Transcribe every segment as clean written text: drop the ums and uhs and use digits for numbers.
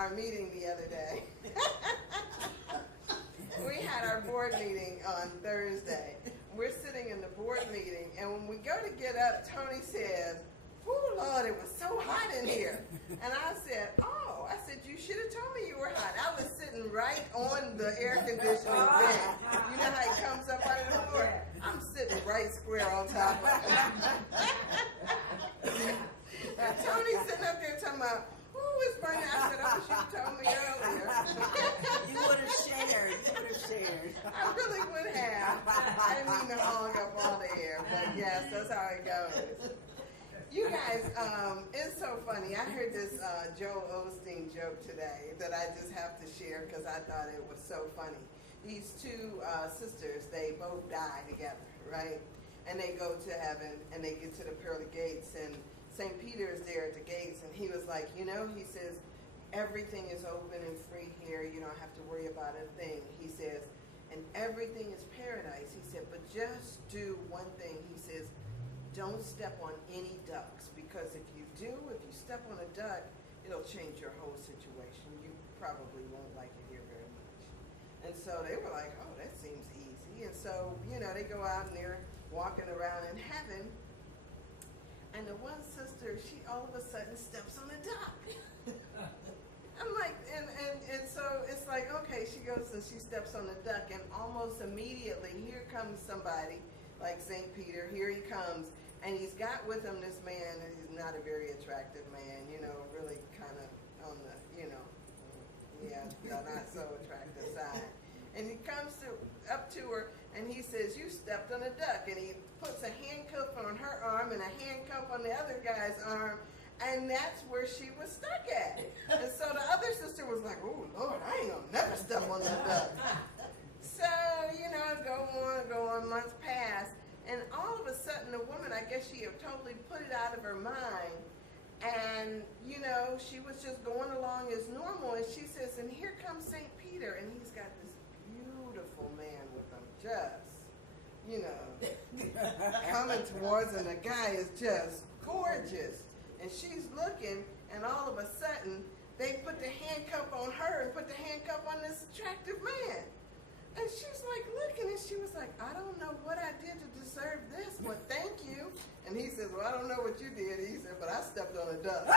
our meeting the other day. We had our board meeting on Thursday. We're sitting in the board meeting, and when we go to get up, Tony says, "Oh Lord, it was so hot in here." And I said, "Oh," I said, "you should have told me you were hot." I was sitting right on the air conditioning vent. You know how it comes up out of the floor? I'm sitting right square on top of it. And Tony's sitting up there talking about, "Ooh, it's burning." I said, "I wish you told me earlier." You would have shared. You would have shared. I really would have. I didn't mean to hog up all the air, but yes, that's how it goes. You guys, it's so funny. I heard this Joel Osteen joke today that I just have to share because I thought it was so funny. These two sisters, they both die together, right? And they go to heaven, and they get to the pearly gates, and St. Peter is there at the gates, and he was like, he says, everything is open and free here. You don't have to worry about a thing. He says, and everything is paradise. He said, but just do one thing. He says, don't step on any ducks, because if you step on a duck, it'll change your whole situation. You probably won't like it here very much. And so they were like, oh, that seems easy. And so, they go out and they're walking around in heaven. And the one sister, she all of a sudden steps on a duck. I'm like, and so it's like, okay, she goes and she steps on the duck, and almost immediately here comes somebody like St. Peter. Here he comes, and he's got with him this man, and he's not a very attractive man, really kind of on the, not so attractive side. And he comes up to her, and he says, "You stepped on a duck." And he puts a handcuff on her arm and a handcuff on the other guy's arm, and that's where she was stuck at. And so the other sister was like, "Oh, Lord, I ain't gonna never step on that duck." So, go on, months pass, and all of a sudden the woman, I guess she had totally put it out of her mind, and, she was just going along as normal, and she says, and here comes St. Peter, and he's got this beautiful man with him, just, coming towards him. The guy is just gorgeous, and she's looking, and all of a sudden, they put the handcuff on her and put the handcuff on this attractive man. And she's like looking, and she was like, "I don't know what I did to deserve this, but thank you." And he says, "Well, I don't know what you did." He said, "But I stepped on a duck."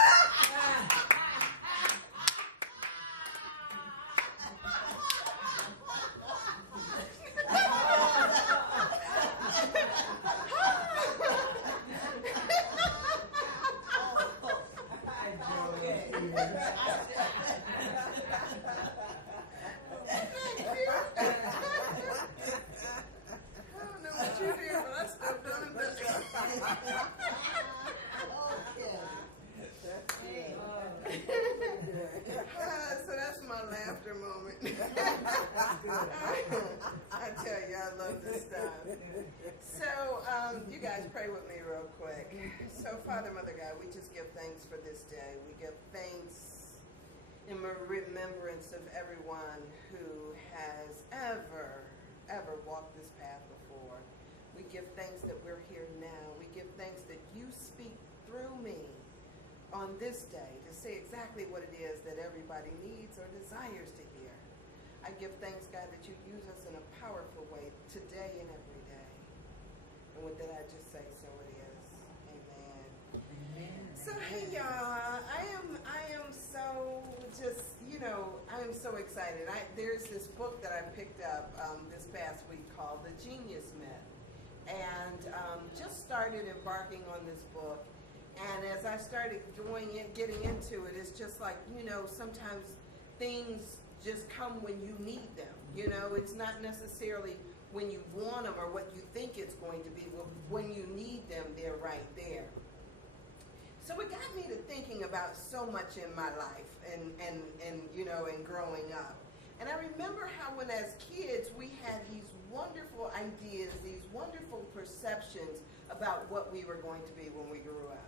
So that's my laughter moment. I tell you, I love this stuff. So, you guys pray with me real quick. So, Father, Mother God, we just give thanks for this day. We give thanks in remembrance of everyone who has ever walked this path before. We give thanks that we're here now. We give thanks that you speak through me on this day to say exactly what it is that everybody needs or desires to hear. I give thanks, God, that you use us in a powerful way today and every day. And with that, I just say, so it is. Amen. Amen. So, hey, y'all, I am so just, I am so excited. There's this book that I picked up this past week called The Genius Myth. And just started embarking on this book. And as I started getting into it, it's just like, sometimes things just come when you need them. It's not necessarily when you want them or what you think it's going to be. When you need them, they're right there. So it got me to thinking about so much in my life and growing up. And I remember how when as kids we had these wonderful ideas, these wonderful perceptions about what we were going to be when we grew up.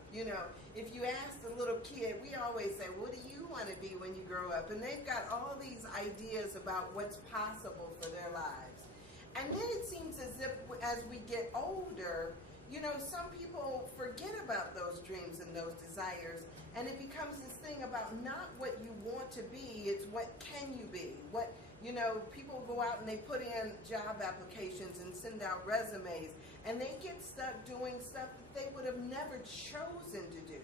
If you asked a little kid, we always say, what do you want to be when you grow up? And they've got all these ideas about what's possible for their lives. And then it seems as if as we get older, some people forget about those dreams and those desires, and it becomes this thing about not what you want to be, it's what can you be? What, you know, people go out and they put in job applications and send out resumes, and they get stuck doing stuff that they would have never chosen to do.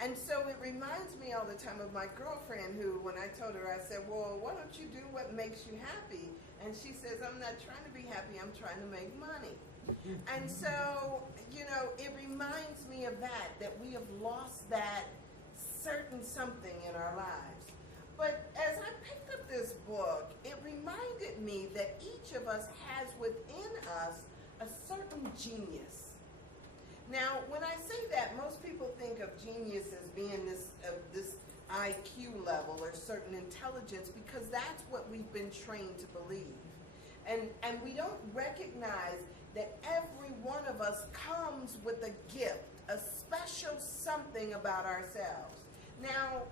And so it reminds me all the time of my girlfriend who, when I told her, I said, well, why don't you do what makes you happy? And she says, I'm not trying to be happy, I'm trying to make money. And so, you know, it reminds me of that we have lost that certain something in our lives. But as I picked up this book, it reminded me that each of us has within us a certain genius. Now, when I say that, most people think of genius as being this IQ level or certain intelligence, because that's what we've been trained to believe. And we don't recognize that every one of us comes with a gift, a special something about ourselves. Now,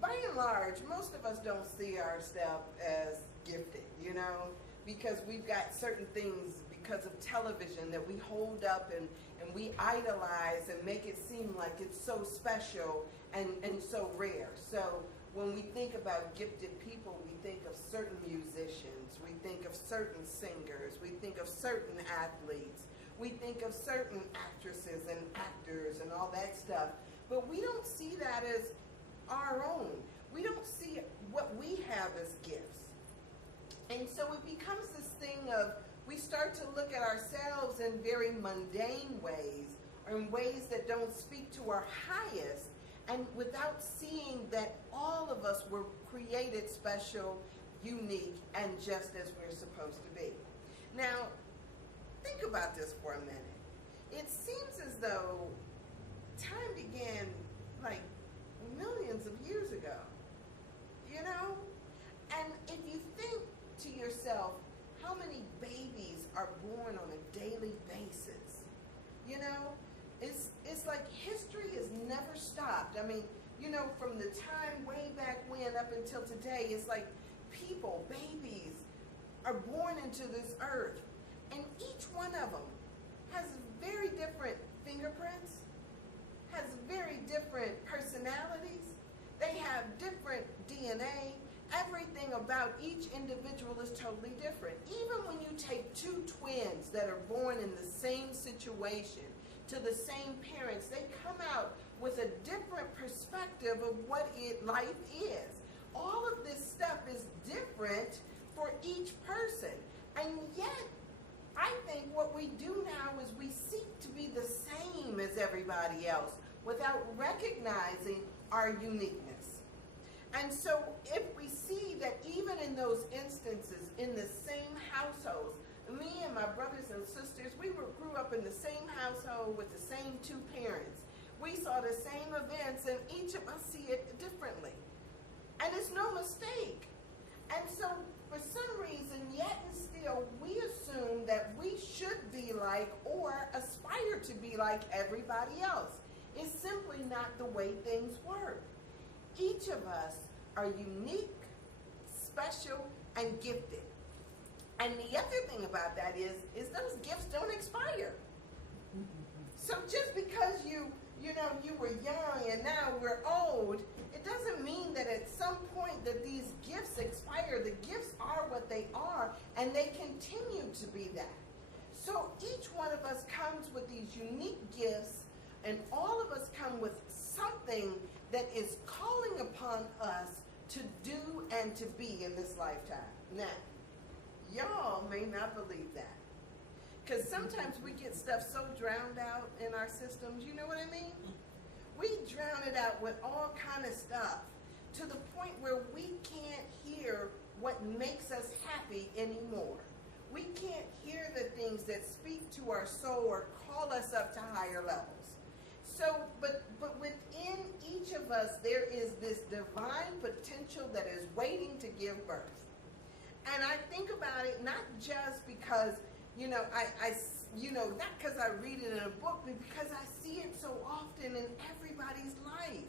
by and large, most of us don't see ourselves as gifted, you know, because we've got certain things because of television that we hold up and we idolize and make it seem like it's so special and so rare. So when we think about gifted people, we think of certain musicians, we think of certain singers, we think of certain athletes, we think of certain actresses and actors and all that stuff. But we don't see that as our own. We don't see what we have as gifts. And so it becomes this thing of, we start to look at ourselves in very mundane ways, or in ways that don't speak to our highest, and without seeing that all of us were created special, unique, and just as we're supposed to be. Now, think about this for a minute. It seems as though time began like millions of years ago, you know? And if you think to yourself, how many babies are born on a daily basis? You know, it's like history has never stopped. I mean, you know, from the time way back when up until today, it's like people, babies, are born into this earth. And each one of them has very different fingerprints, has very different personalities. They have different DNA. Everything about each individual is totally different. Even when you take two twins that are born in the same situation, to the same parents, they come out with a different perspective of what life is. All of this stuff is different for each person. And yet, I think what we do now is we seek to be the same as everybody else without recognizing our uniqueness. And so if we see that even in those instances, in the same households, me and my brothers and sisters, we grew up in the same household with the same two parents. We saw the same events, and each of us see it differently. And it's no mistake. And so for some reason, yet and still, we assume that we should be like or aspire to be like everybody else. It's simply not the way things work. Each of us are unique, special, and gifted. And the other thing about that is those gifts don't expire. So just because you were young and now we're old, it doesn't mean that at some point that these gifts expire. The gifts are what they are, and they continue to be that. So each one of us comes with these unique gifts, and all of us come with something that is calling upon us to do and to be in this lifetime. Now, y'all may not believe that, because sometimes we get stuff so drowned out in our systems, you know what I mean? We drown it out with all kind of stuff to the point where we can't hear what makes us happy anymore. We can't hear the things that speak to our soul or call us up to higher levels. So, but within each of us, there is this divine potential that is waiting to give birth. And I think about it not just because, not because I read it in a book, but because I see it so often in everybody's life.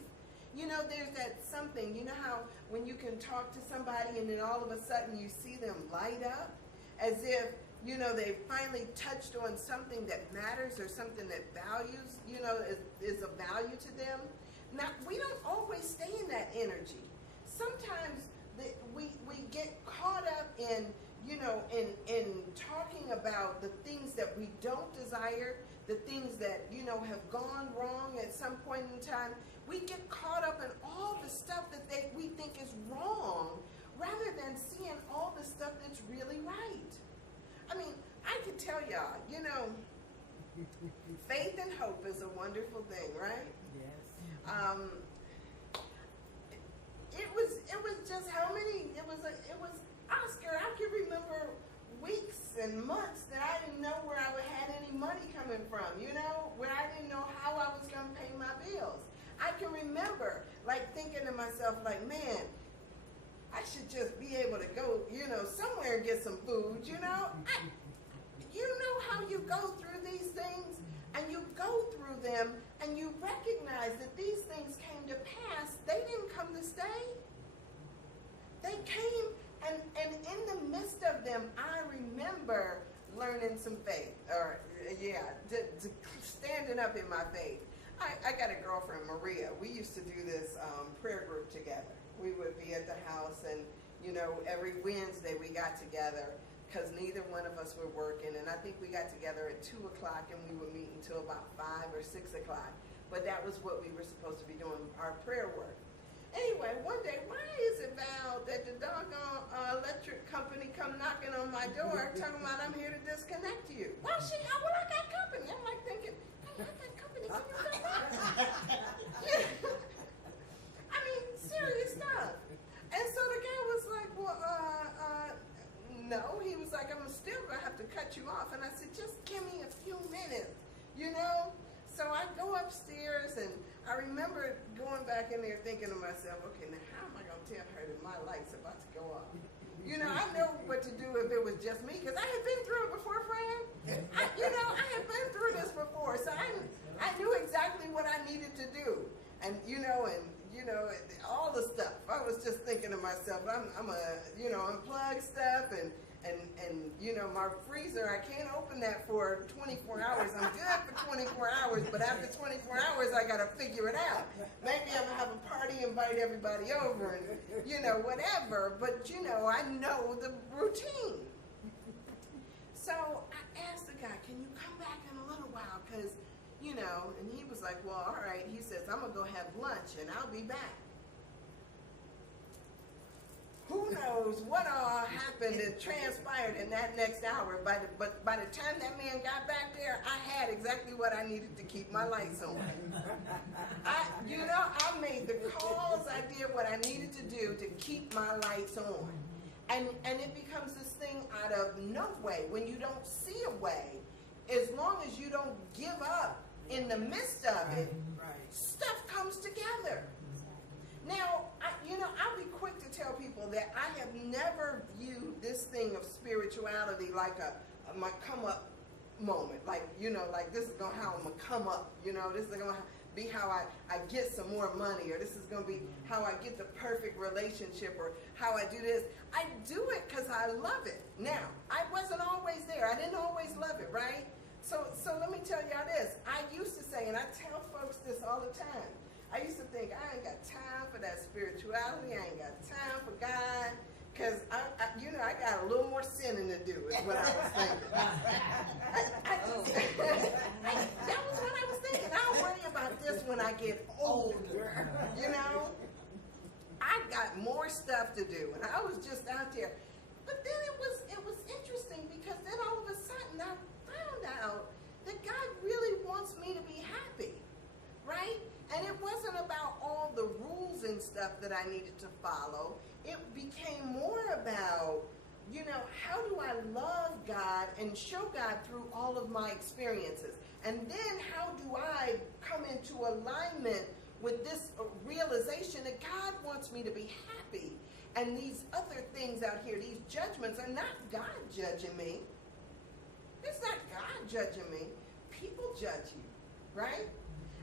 You know, there's that something, you know how when you can talk to somebody and then all of a sudden you see them light up as if, they finally touched on something that matters or something that values, is of value to them. Now, we don't always stay in that energy. Sometimes in, in talking about the things that we don't desire, the things that, have gone wrong at some point in time, we get caught up in all the stuff that we think is wrong rather than seeing all the stuff that's really right. I mean, I can tell y'all, faith and hope is a wonderful thing, right? Yes. It was just how many, it was Oscar, I can remember weeks and months that I didn't know where I had any money coming from, where I didn't know how I was going to pay my bills. I can remember, thinking to myself, man, I should just be able to go, somewhere and get some food, You know how you go through these things, and you go through them, and you recognize that these things came to pass. They didn't come to stay. They came, and in the midst of them, I remember learning some faith, standing up in my faith. I got a girlfriend, Maria. We used to do this prayer group together. We would be at the house, and every Wednesday we got together because neither one of us were working, and I think we got together at 2 o'clock, and we would meet until about 5 or 6 o'clock. But that was what we were supposed to be doing, our prayer work. Anyway, one day, why is it, Val, that the doggone electric company come knocking on my door talking about I'm here to disconnect you? Well, I got company. I'm thinking, hey, I got company. Can you come up? I mean, serious stuff. And so the guy was like, well, no. He was like, I'm still going to have to cut you off. And I said, just give me a few minutes, So I go upstairs, and I remember going back in there thinking to myself, okay, now how am I going to tell her that my light's about to go off? I know what to do if it was just me, because I had been through it before, Fran. I had been through this before, so I knew exactly what I needed to do. And, all the stuff. I was just thinking to myself, I'm unplug stuff, and my freezer, I can't open that for 24 hours. I'm good for 24 hours, but after 24 hours, I got to figure it out. Maybe I'm going to have a party, invite everybody over, and, whatever. But, I know the routine. So I asked the guy, can you come back in a little while? Because, and he was like, well, all right. He says, I'm going to go have lunch, and I'll be back. Who knows what all happened and transpired in that next hour. But by the time that man got back there, I had exactly what I needed to keep my lights on. I made the calls. I did what I needed to do to keep my lights on. And it becomes this thing out of no way. When you don't see a way, as long as you don't give up in the midst of it, stuff comes together. Now, I'll be quick to tell people that I have never viewed this thing of spirituality like my come up moment. Like this is how I'm going to come up. This is going to be how I get some more money, or this is going to be how I get the perfect relationship, or how I do this. I do it because I love it. Now, I wasn't always there. I didn't always love it, right? So let me tell y'all this. I used to say, and I tell folks this all the time, I used to think, I ain't got time for that spirituality. I ain't got time for God. Because, I got a little more sinning to do is what I was thinking. That was what I was thinking. I'll worry about this when I get older. I got more stuff to do. And I was just out there. But then it was interesting, because then all of a sudden I found out that God really wants me to be happy. Right? And it wasn't about all the rules and stuff that I needed to follow. It became more about, how do I love God and show God through all of my experiences? And then how do I come into alignment with this realization that God wants me to be happy? And these other things out here, these judgments, are not God judging me. It's not God judging me. People judge you, right?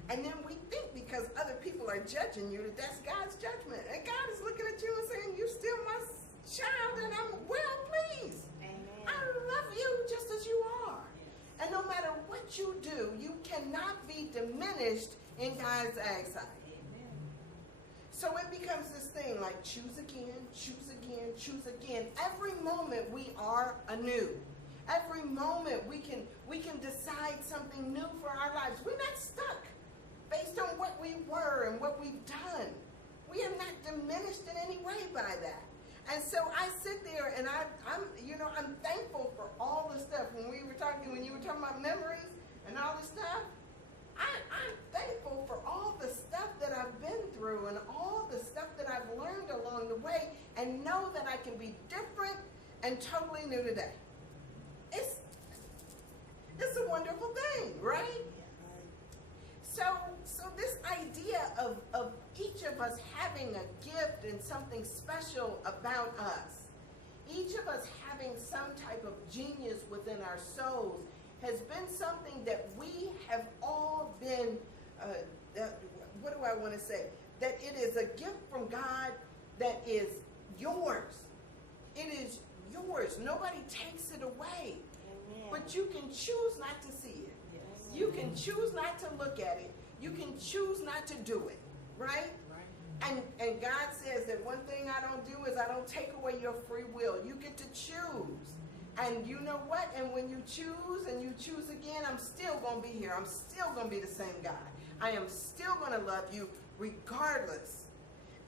And then we think because other people are judging you that that's God's judgment. And God is looking at you and saying, you're still my child, and I'm well pleased. Amen. I love you just as you are. And no matter what you do, you cannot be diminished in God's eyesight. Amen. So it becomes this thing like choose again, choose again, choose again. Every moment we are anew. Every moment we can decide something new for our lives. We're not stuck based on what we were and what we've done. We are not diminished in any way by that. And so I sit there and I'm thankful for all the stuff. When you were talking about memories and all this stuff, I'm thankful for all the stuff that I've been through and all the stuff that I've learned along the way, and know that I can be different and totally new today. It's a wonderful thing, right? So this idea of each of us having a gift and something special about us, each of us having some type of genius within our souls, has been something that we have all been, what do I want to say? That it is a gift from God that is yours. It is yours. Nobody takes it away. Amen. But you can choose not to see it. Yes. You can choose not to look at it. You can choose not to do it. Right? And God says that one thing I don't do is I don't take away your free will. You get to choose. And you know what? And when you choose and you choose again, I'm still going to be here. I'm still going to be the same God. I am still going to love you regardless.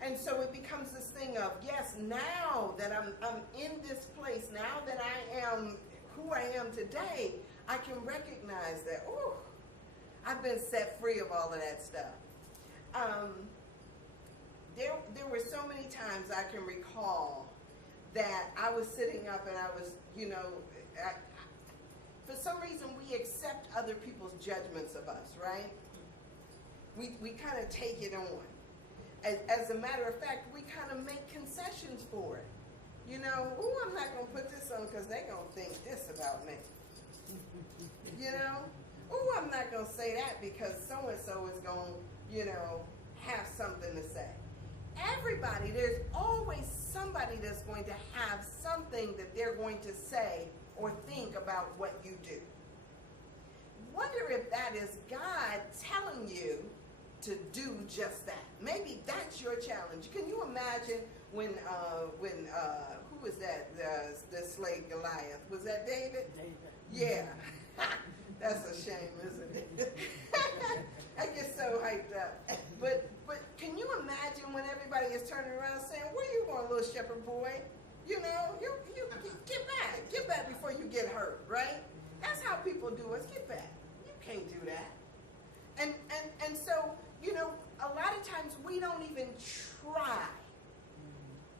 And so it becomes this thing of, yes, now that I'm in this place, now that I am who I am today, I can recognize that, oh, I've been set free of all of that stuff. There were so many times I can recall that I was sitting up and I was, for some reason we accept other people's judgments of us, right? We kind of take it on. As a matter of fact, we kind of make concessions for it. Oh, I'm not going to put this on because they're going to think this about me. Oh, I'm not going to say that because so-and-so is going to, have something to say. Everybody, there's always somebody that's going to have something that they're going to say or think about what you do. Wonder if that is God telling you to do just that. Maybe that's your challenge. Can you imagine when who was that? The slave Goliath. Was that David? David. Yeah. That's a shame, isn't it? I get so hyped up. But can you imagine when everybody is turning around saying, "Where you going, little shepherd boy? You get back before you get hurt," right? That's how people do us. Get back. You can't do that. And so, a lot of times we don't even try.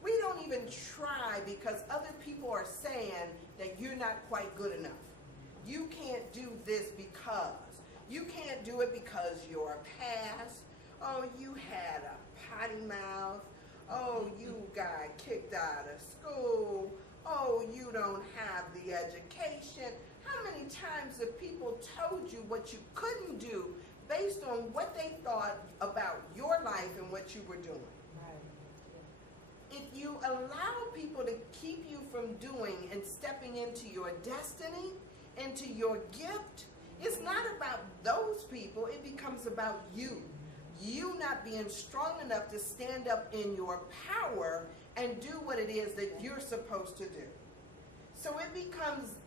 We don't even try because other people are saying that you're not quite good enough. You can't do this because. You can't do it because you're past. Oh, you had a potty mouth. Oh, you got kicked out of school. Oh, you don't have the education. How many times have people told you what you couldn't do based on what they thought about your life and what you were doing? If you allow people to keep you from doing and stepping into your destiny, into your gift, it's not about those people. It becomes about you. You not being strong enough to stand up in your power and do what it is that you're supposed to do. So it becomes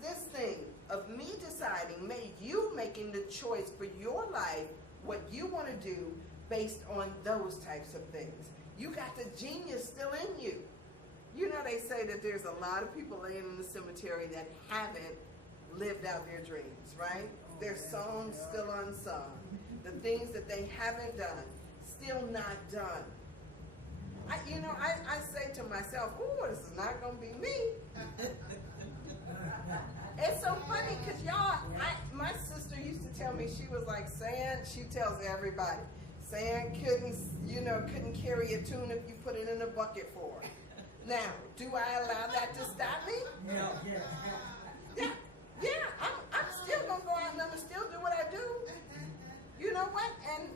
this thing of me deciding, you making the choice for your life, what you want to do based on those types of things. You got the genius still in you. They say that there's a lot of people laying in the cemetery that haven't lived out their dreams, right? Their songs still unsung. The things that they haven't done, still not done. I say to myself, "Ooh, this is not going to be me." It's so funny because my sister used to tell me, she was like, she tells everybody, Sand couldn't carry a tune if you put it in a bucket for her. Now, do I allow that to stop me? No. Yeah, I'm still going to go out and I'm going to still do what I do. You know what? And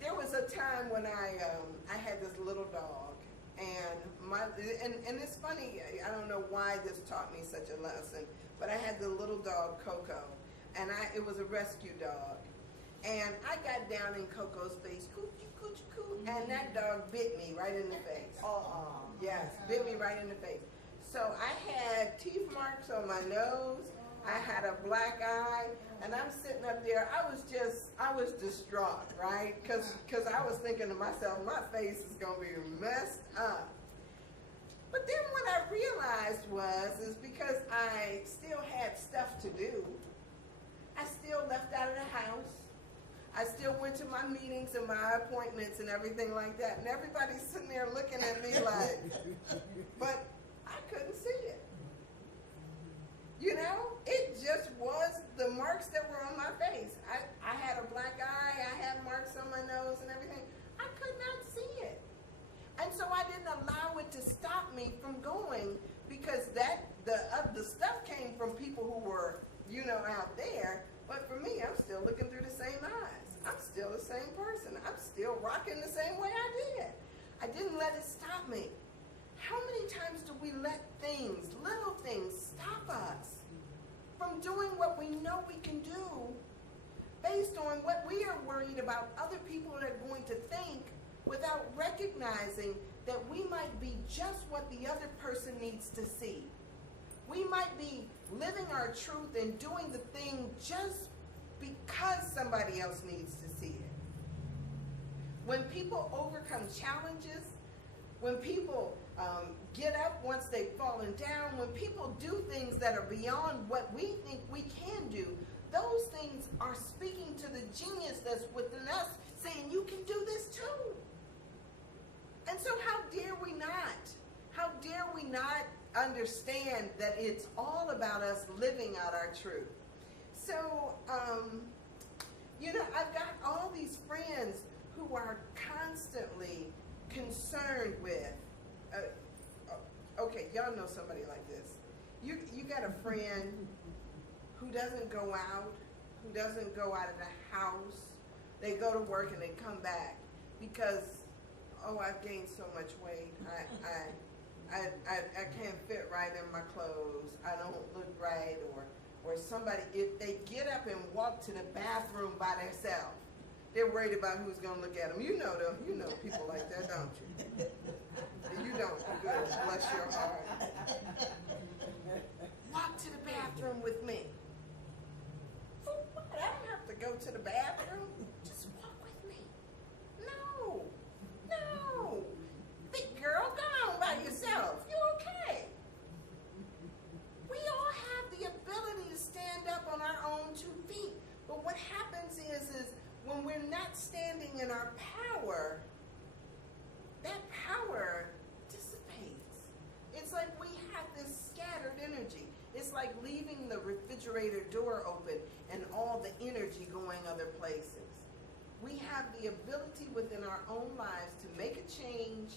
there was a time when I had this little dog, and it's funny, I don't know why this taught me such a lesson, but I had the little dog, Coco, and it was a rescue dog. And I got down in Coco's face, coochie, coochie, coo, and that dog bit me right in the face. Yes, bit me right in the face. So I had teeth marks on my nose. I had a black eye, and I'm sitting up there. I was distraught, right? Because I was thinking to myself, my face is going to be messed up. But then what I realized is because I still had stuff to do, I still left out of the house. I still went to my meetings and my appointments and everything like that. And everybody's sitting there looking at me like, but I couldn't see it. You know, it just was the marks that were on my face. I had a black eye, I had marks on my nose and everything. I could not see it. And so I didn't allow it to stop me from going, because the stuff came from people who were, you know, out there. But for me, I'm still looking through the same eyes. I'm still the same person. I'm still rocking the same way I did. I didn't let it stop me. How many times do we let things, little things, stop us from doing what we know we can do based on what we are worried about other people are going to think, without recognizing that we might be just what the other person needs to see? We might be living our truth and doing the thing just because somebody else needs to see it. When people overcome challenges, when people get up once they've fallen down, when people do things that are beyond what we think we can do, those things are speaking to the genius that's within us, saying, you can do this too. And so how dare we not? How dare we not understand that it's all about us living out our truth? So, you know, I've got all these friends who are constantly concerned with, okay, y'all know somebody like this. You got a friend who doesn't go out, who doesn't go out of the house. They go to work and they come back because, oh, I've gained so much weight. I can't fit right in my clothes. I don't look right, or somebody, if they get up and walk to the bathroom by themselves, they're worried about who's going to look at them. You know them. You know people like that, don't you? You don't. Good. Bless your heart. Walk to the bathroom with me. For what? I don't have to go to the bathroom. Just walk with me. No. No. Big girl, go on by yourself. You okay? We all have the ability to stand up on our own 2 feet. But what happens is when we're not standing in our power, that power dissipates. It's like we have this scattered energy. It's like leaving the refrigerator door open and all the energy going other places. We have the ability within our own lives to make a change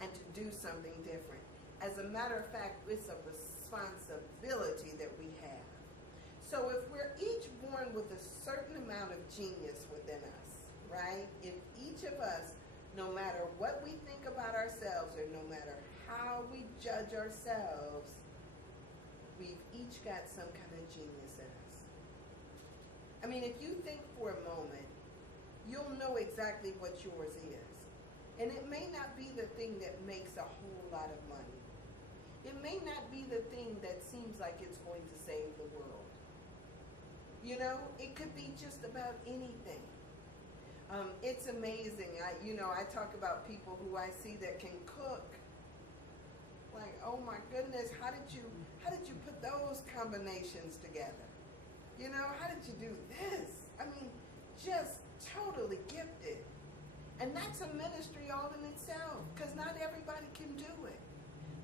and to do something different. As a matter of fact, it's a responsibility that we have. So if we're each born with a certain amount of genius within us, right? If each of us, no matter what we think about ourselves or no matter how we judge ourselves, we've each got some kind of genius in us. I mean, if you think for a moment, you'll know exactly what yours is. And it may not be the thing that makes a whole lot of money. It may not be the thing that seems like it's going to save the world. You know, it could be just about anything. It's amazing. I talk about people who I see that can cook. Like, oh my goodness, how did you put those combinations together? You know, how did you do this? I mean, just totally gifted. And that's a ministry all in itself, because not everybody can do it.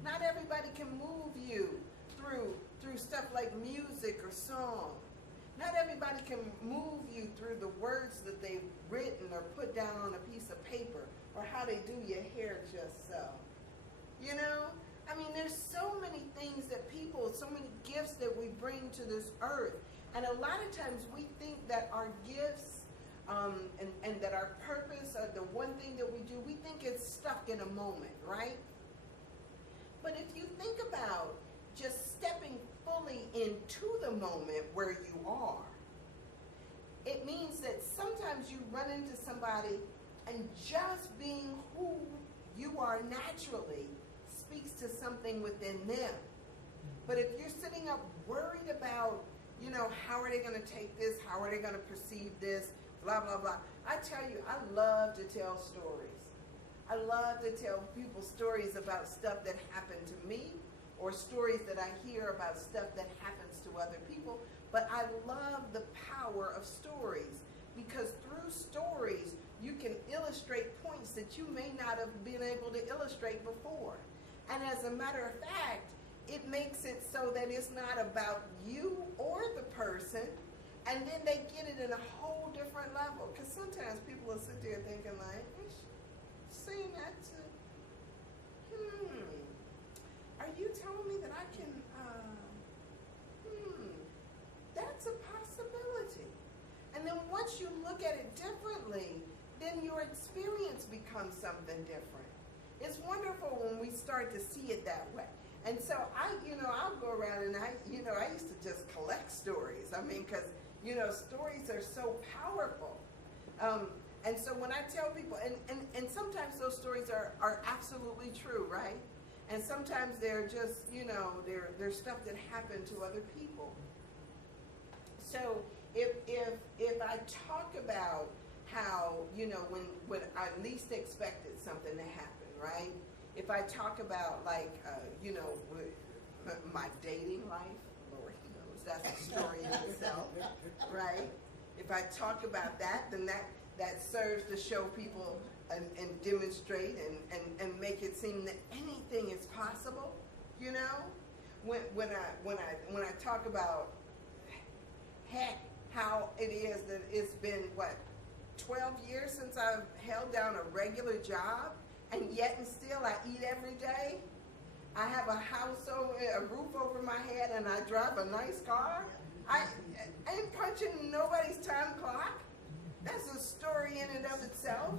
Not everybody can move you through stuff like music or song. Not everybody can move you through the words that they've written or put down on a piece of paper, or how they do your hair just so. You know? I mean, there's so many things that so many gifts that we bring to this earth. And a lot of times we think that our gifts and that our purpose, or the one thing that we do, we think it's stuck in a moment, right? But if you think about just stepping fully into the moment where you are, It means that sometimes you run into somebody and just being who you are naturally speaks to something within them. But if you're sitting up worried about, how are they going to take this? How are they going to perceive this? Blah, blah, blah. I tell you, I love to tell stories. I love to tell people stories about stuff that happened to me or stories that I hear about stuff that happens to other people. But I love the power of stories because through stories, you can illustrate points that you may not have been able to illustrate before. And as a matter of fact, it makes it so that it's not about you or the person, and then they get it in a whole different level. Because sometimes people will sit there thinking like, is she saying that to, are you telling me that I can, that's a possibility. And then once you look at it differently, then your experience becomes something different. It's wonderful when we start to see it that way. And so I'll go around and I used to just collect stories. I mean, because, stories are so powerful. And so when I tell people, and sometimes those stories are absolutely true, right? And sometimes they're just, they're stuff that happened to other people. So if I talk about how, when I least expected something to happen, right? If I talk about my dating life, Lord knows that's a story in itself, right? If I talk about that, then that serves to show people and demonstrate and make it seem that anything is possible, When I talk about how it is that it's been 12 years since I've held down a regular job, and yet and still I eat every day. I have a roof over my head, and I drive a nice car. I ain't punching nobody's time clock. That's a story in and of itself.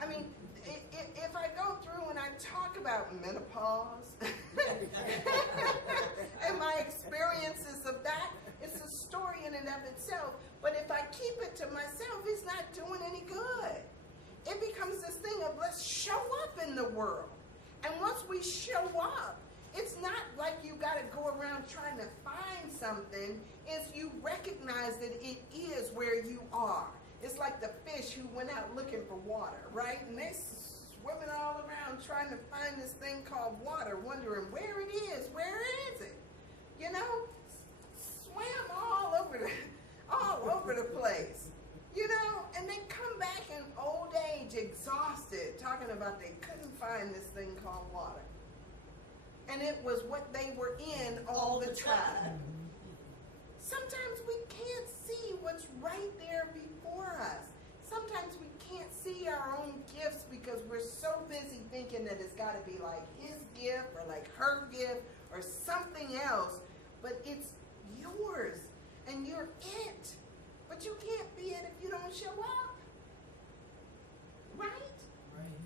I mean, if I go through and I talk about menopause and my experiences of that, it's a story in and of itself. But if I keep it to myself, it's not doing any good. It becomes this thing of let's show up in the world. And once we show up, it's not like you got to go around trying to find something. It's you recognize that it is where you are. It's like the fish who went out looking for water, right? And they swimming all around trying to find this thing called water, wondering where it is. Where is it? Swam all over the place. And they come back in old age exhausted, talking about they couldn't find this thing called water. And it was what they were in all the time. Sometimes we can't see what's right there before us. Sometimes we can't see our own gifts because we're so busy thinking that it's got to be like his gift or like her gift or something else. But it's yours and you're it. But you can't be it if you don't show up. Right? Right.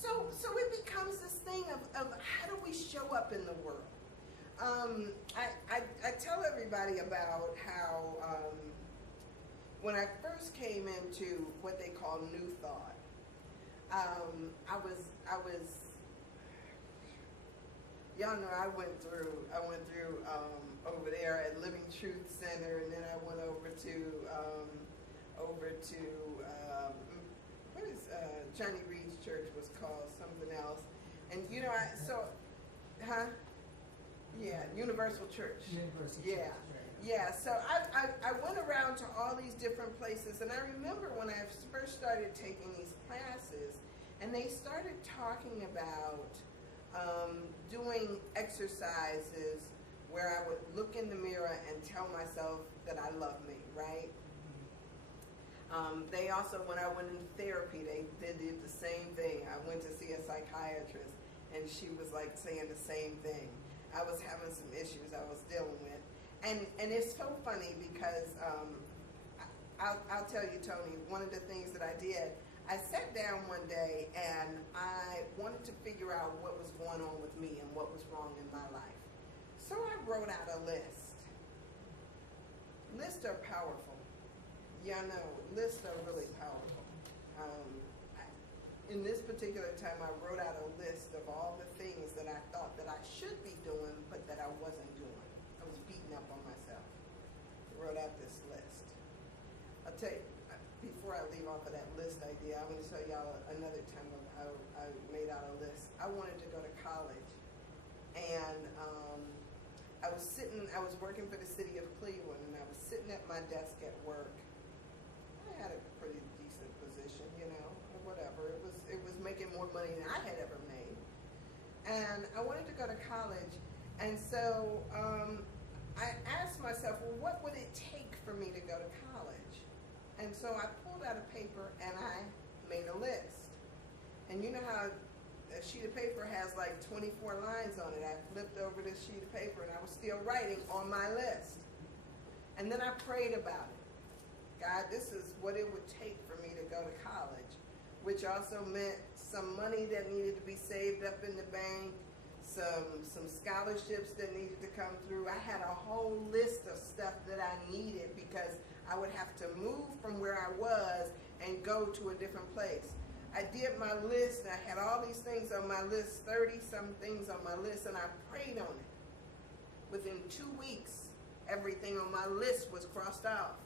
So it becomes this thing of how do we show up in the world? I tell everybody about how when I first came into what they call New Thought, I was y'all know I went through over there at Living Truth Center, and then I went over to what is Johnny Reed's church was called something else, and Universal Church. Yeah. So I went around to all these different places, and I remember when I first started taking these classes, and they started talking about doing exercises where I would look in the mirror and tell myself that I love me, right? They also, when I went into therapy, they did the same thing. I went to see a psychiatrist, and she was like saying the same thing. I was having some issues I was dealing with. And it's so funny because I'll tell you, Tony, one of the things that I did, I sat down one day and I wanted to figure out what was going on with me and what was wrong in my life. So I wrote out a list. Lists are powerful. Yeah, I know. Lists are really powerful. In this particular time, I wrote out a list of all the things that I thought that I should be doing, but that I wasn't doing. I was beating up on myself. I wrote out this list. I'll tell you, before I leave off of that list idea, I'm going to tell y'all another time of how I made out a list. I wanted to go to college, and I was working for the city of Cleveland, and I was sitting at my desk at work. I had a pretty decent position, you know, or whatever. It was making more money than I had ever made. And I wanted to go to college, and so I asked myself, well, what would it take for me to go to college? And so I pulled out a paper and I made a list. And you know how a sheet of paper has like 24 lines on it. I flipped over this sheet of paper and I was still writing on my list. And then I prayed about it. God, this is what it would take for me to go to college, which also meant some money that needed to be saved up in the bank, some scholarships that needed to come through. I had a whole list of stuff that I needed because I would have to move from where I was and go to a different place. I did my list, and I had all these things on my list, 30-some things on my list, and I prayed on it. Within 2 weeks, everything on my list was crossed off.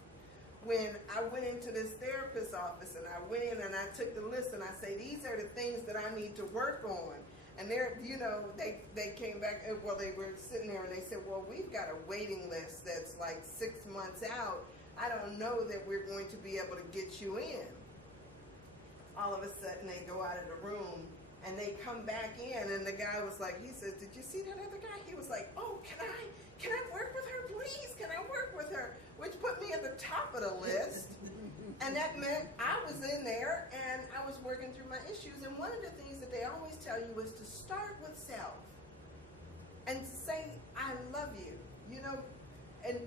When I went into this therapist's office, and I went in and I took the list, and I say, these are the things that I need to work on. And they're, you know, they came back, well, they were sitting there, and they said, well, we've got a waiting list that's like 6 months out. I don't know that we're going to be able to get you in. All of a sudden, they go out of the room, and they come back in, and the guy was like, he says, did you see that other guy? He was like, oh, can I work with her, please? Can I work with her? Which put me at the top of the list, and that meant I was in there, and I was working through my issues, and one of the things that they always tell you is to start with self, and say, I love you, you know. And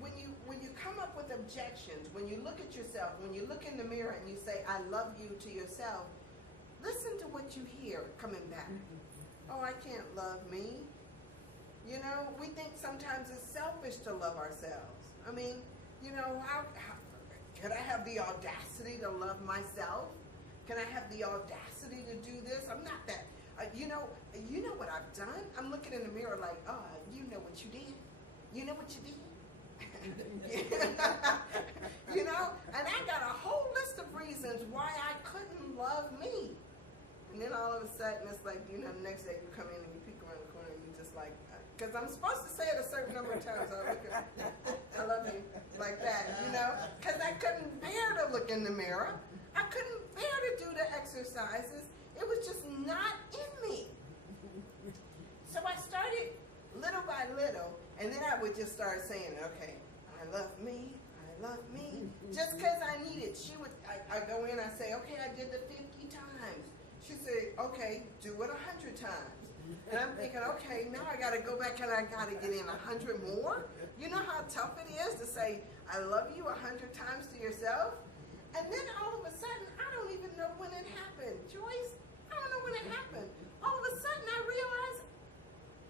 when you come up with objections, when you look at yourself, when you look in the mirror and you say, I love you to yourself, listen to what you hear coming back. Oh, I can't love me. You know, we think sometimes it's selfish to love ourselves. I mean, you know, how could I have the audacity to love myself? Can I have the audacity to do this? I'm not that. You know what I've done? I'm looking in the mirror like, oh, you know what you did. You know what you did? You know? And I got a whole list of reasons why I couldn't love me. And then all of a sudden, it's like, you know, the next day you come in and you peek around the corner and you just like, because I'm supposed to say it a certain number of times. I love you, like that, you know? Because I couldn't bear to look in the mirror. I couldn't bear to do the exercises. It was just not in me. So I started little by little. And then I would just start saying, okay, I love me, just because I need it. I go in, I say, okay, I did the 50 times. She said, okay, do it 100 times. And I'm thinking, okay, now I got to go back and I got to get in 100 more? You know how tough it is to say, I love you 100 times to yourself? And then all of a sudden, I don't even know when it happened. Joyce, I don't know when it happened. All of a sudden, I realized,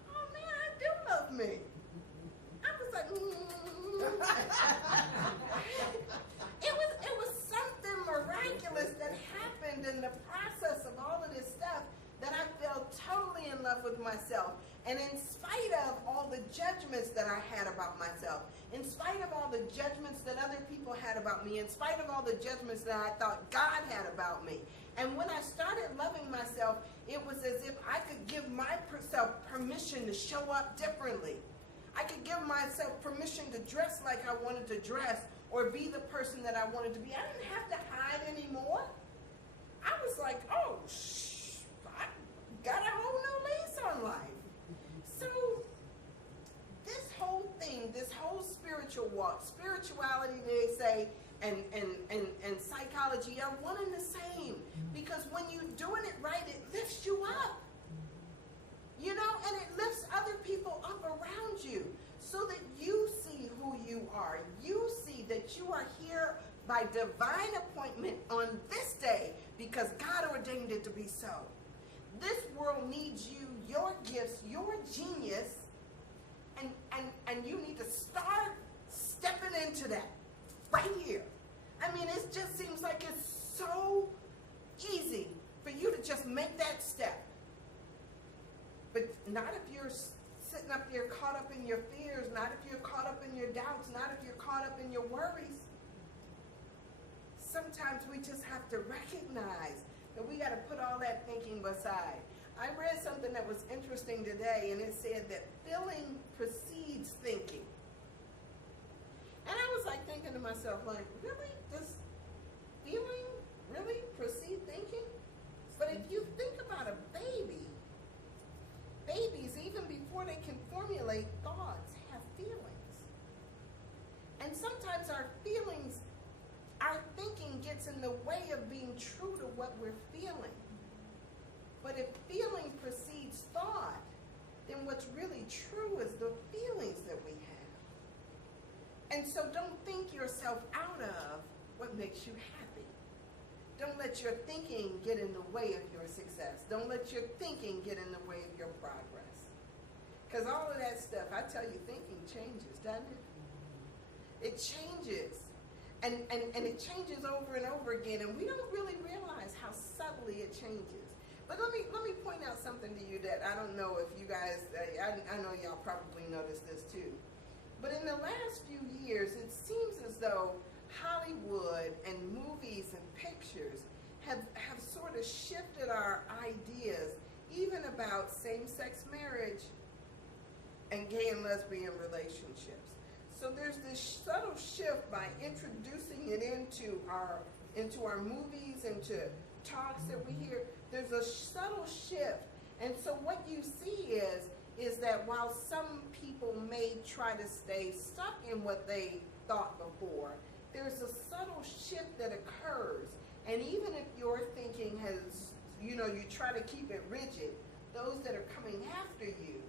oh man, I do love me. It was something miraculous that happened in the process of all of this stuff that I felt totally in love with myself. And in spite of all the judgments that I had about myself, in spite of all the judgments that other people had about me, in spite of all the judgments that I thought God had about me. And when I started loving myself, it was as if I could give myself permission to show up differently. I could give myself permission to dress like I wanted to dress or be the person that I wanted to be. I didn't have to hide anymore. I was like, oh, I got a whole new lease on life. So this whole thing, this whole spiritual walk, spirituality, they say, and psychology are one and the same. Because when you're doing it right, it lifts you up. You know, and it lifts other people up around you so that you see who you are. You see that you are here by divine appointment on this day because God ordained it to be so. This world needs you, your gifts, your genius, and you need to start stepping into that right here, But not if you're sitting up there caught up in your fears, not if you're caught up in your doubts, not if you're caught up in your worries. Sometimes we just have to recognize that we got to put all that thinking aside. I read something that was interesting today, and it said that feeling precedes thinking. And I was like thinking to myself, like, really? Does feeling really precede thinking? But if you think about a baby, babies, even before they can formulate thoughts, have feelings. And sometimes our feelings, our thinking gets in the way of being true to what we're feeling. But if feeling precedes thought, then what's really true is the feelings that we have. And so don't think yourself out of what makes you happy. Don't let your thinking get in the way of your success. Don't let your thinking get in the way of your progress. Because all of that stuff, I tell you, thinking changes, doesn't it? It changes. And it changes over and over again, and we don't really realize how subtly it changes. But let me point out something to you that I don't know if you guys, I know y'all probably noticed this too. But in the last few years, it seems as though Hollywood and movies and pictures have sort of shifted our ideas, even about same-sex marriage and gay and lesbian relationships. So there's this subtle shift by introducing it into our movies, into talks that we hear. There's a subtle shift. And so what you see is that while some people may try to stay stuck in what they thought before, there's a subtle shift that occurs. And even if your thinking has, you try to keep it rigid, those that are coming after you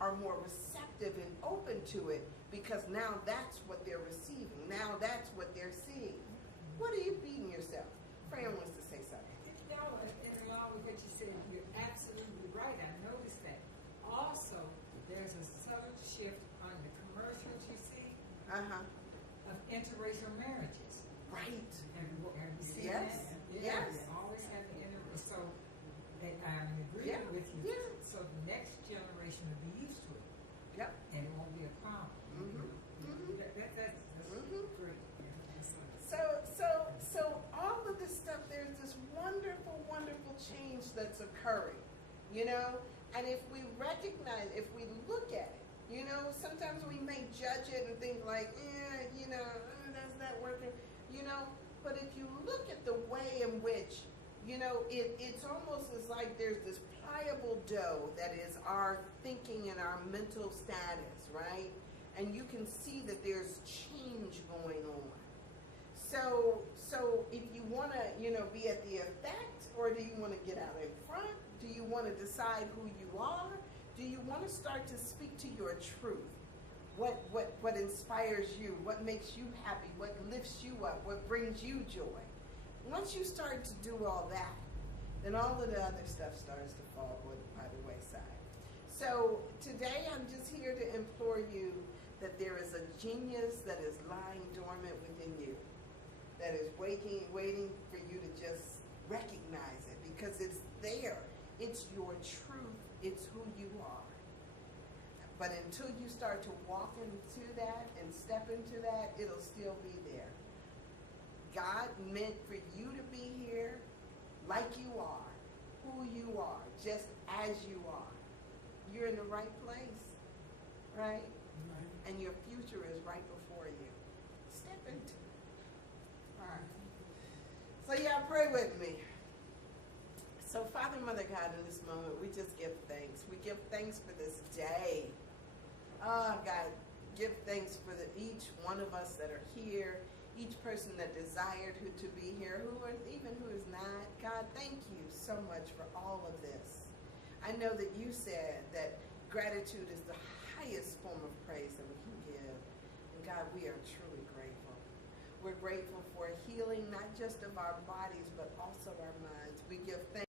are more receptive and open to it, because now that's what they're receiving. Now that's what they're seeing. What are you beating yourself? Fran wants to say something. And along with what you said, you're absolutely right. I noticed that. Also, there's a subtle shift on the commercials you see of interracial marriages. Right. Have you seen Yes. that? Yes. They always have the interracial. So I'm agreeing with you. Yeah. So the next generation will be used to it. Yep. And it won't be a problem. That's great. So all of this stuff, there's this wonderful, wonderful change that's occurring, and if we recognize, if we look at it, sometimes we may judge it and think like, that's not working, but if you look at the way in which, it's almost as like there's this pliable dough that is our thinking and our mental status, right? And you can see that there's change going on. So if you want to, be at the effect, or do you want to get out in front? Do you want to decide who you are? Do you want to start to speak to your truth? What inspires you? What makes you happy? What lifts you up? What brings you joy? Once you start to do all that, then all of the other stuff starts to fall by the wayside. So today I'm just here to implore you that there is a genius that is lying dormant within you, that is waiting for you to just recognize it, because it's there. It's your truth. It's who you are. But until you start to walk into that and step into that, it'll still be there. God meant for you to be here like you are, who you are, just as you are. You're in the right place, right? And your future is right before you. Step into it. All right. So y'all pray with me. So Father, Mother God, in this moment, we just give thanks. We give thanks for this day. Oh, God, give thanks for each one of us that are here, each person that desired to be here, even who is not. God, thank you so much for all of this. I know that you said that gratitude is the highest form of praise that we can give. And God, we are truly grateful. We're grateful for healing, not just of our bodies, but also our minds. We give thanks